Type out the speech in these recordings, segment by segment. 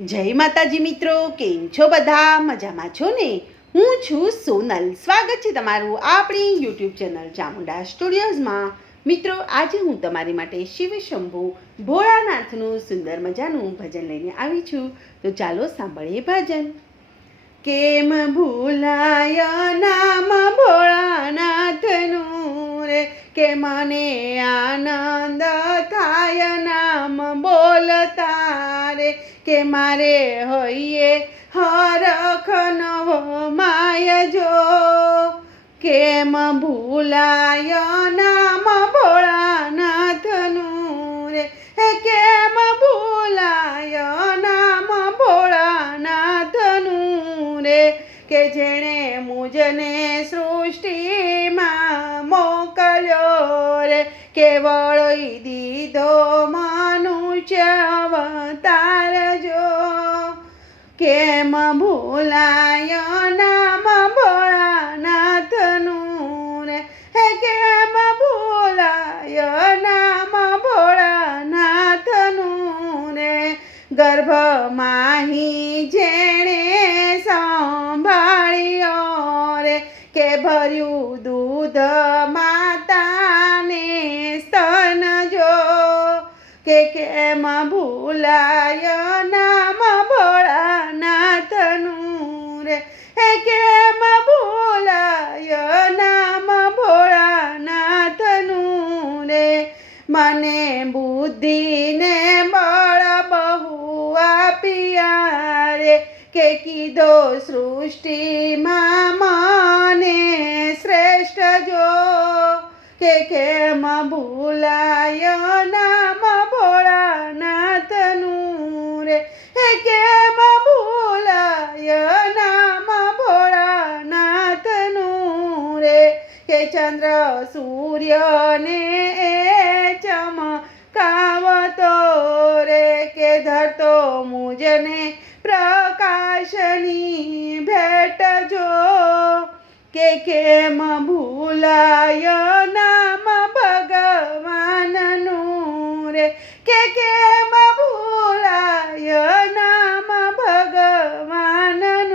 જય માતાજી મિત્રો, કેમ છો બધા? મજામાં છો ને? હું છું સોનલ. સ્વાગત છે તમારું આપણી યુટ્યુબ ચેનલ ચામુંડા સ્ટુડિયોઝમાં. મિત્રો, આજે હું તમારી માટે શિવ શંભુ ભોળાનાથનું સુંદર મજાનું ભજન લઈને આવી છું. તો ચાલો સાંભળીએ ભજન. કેમ ભૂલાય નામ ભોળાનાથનું રે, કે મને આનંદ થાય નામ બોલતા રે, કે મારે હૈયે હરખ નવો માય જો. કેમ ભૂલાય નામ ભોળાનાથનું રે, કેમ ભૂલાય નામ ભોળાનાથનું રે, કે જેણે મુજને સૃષ્ટિમાં મોકલ્યો રે, કે વળી દીધો મનુષ્ય અવતાર જો. કેમ ભૂલાય નામ ભોળાનાથનું રે, કેમ ભૂલાય નામ ભોળાનાથનું રે, ગર્ભમાહી જેણે સંભાળ્યો રે, કે ભર્યું દૂધ માતાને સ્તન જો. કે કેમ ભૂલાય નામ ભોળાનાથનું રે, કેમ ભૂલાય નામ ભોળાનાથનું રે, મને બુદ્ધિને બળ બહુ આપ્યા રે, કે કીધો સૃષ્ટિમાં મને શ્રેષ્ઠ જો. કે કેમ ભૂલાય નામ ભોળાનાથનું રે, કેમ ભૂલાય નામ ભોળાનાથનું રે, કે ચંદ્ર સૂર્યને ચમકાવતો રે, કે ધરતો મુજને પ્રકાશની ભેટ જો. કે કેમ ભૂલાય નામ ભગવાનનું રે, કે કેમ ભૂલાય નામ ભગવાનનું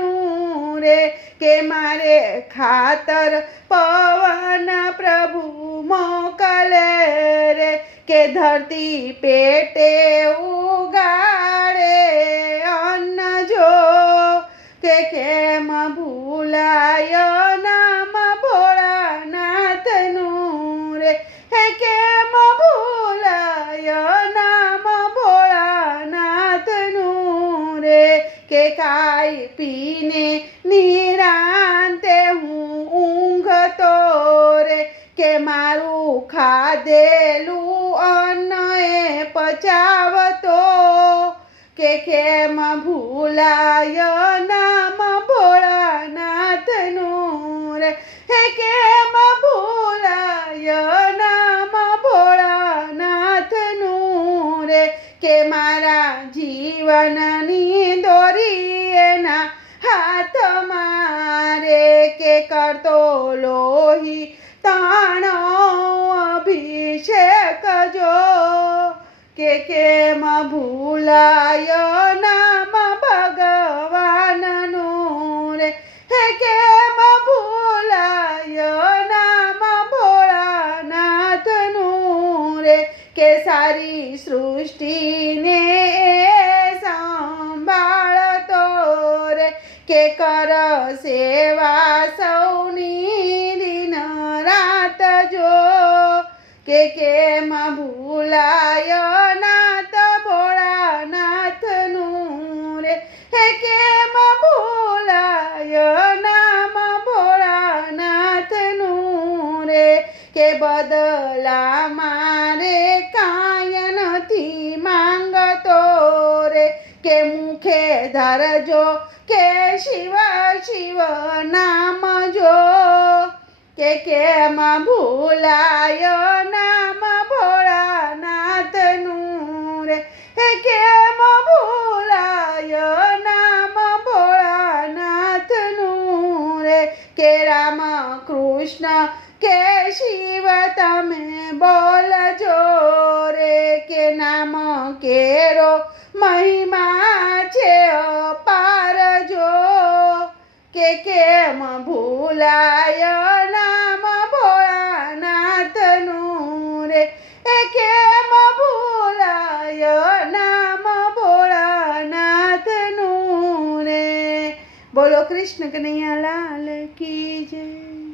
રે, કે મારે ખાતર પવન પ્રભુ મોકલે રે, કે ધરતી પેટે ઉગાડે અન્ન જો. કે કેમ ભૂલાય નામ ભોળાનાથનું રે, કેમ ભૂલાય નામ ભોળાનાથનું રે, કે ખાઈ પીને નિરાંતે હું ઊંઘતો રે, કે મારું ખાધેલું અન્ન એ પચાવતો. કે કેમ ભૂલાય નામ ભોળાનાથનું રે, કેમ ભૂલાય નામ ભોળાનાથનું રે, કે મારા જીવનની દોરી એના હાથમાં રે, કે કરતો લોહી તાણો અભિષેક જો. કે કેમ ભૂલાય નામ ભગવાનનું રે, કેમ ભૂલાય નામ ભોળાનાથનું રે, કે સારી સૃષ્ટિને સંભાળતો રે, કે કર સેવા સૌની દિન રાત જો. કે કેમ ભૂલાય નાથ ભોળાનાથનું રે, કેમ ભૂલાય નામ ભોળાનાથનું રે, કે બદલા મારે કાંઈ નથી માંગતો રે, કે મુખે ધરજો કે શિવ શિવ નામ જો. કે કેમ ભૂલાય નામ ભોળાનાથનું રે, કેમ ભૂલાય નામ ભોળાનાથનું રે, કે રામ કૃષ્ણ કે શિવ તમે બોલજો રે, કે નામ કેરો મહિમા છે એ કેમ ભૂલાય નામ ભોળાનાથનું રે, એ કેમ ભૂલાય નામ ભોળાનાથનું રે. બોલો કૃષ્ણ કનૈયા લાલ કી જય.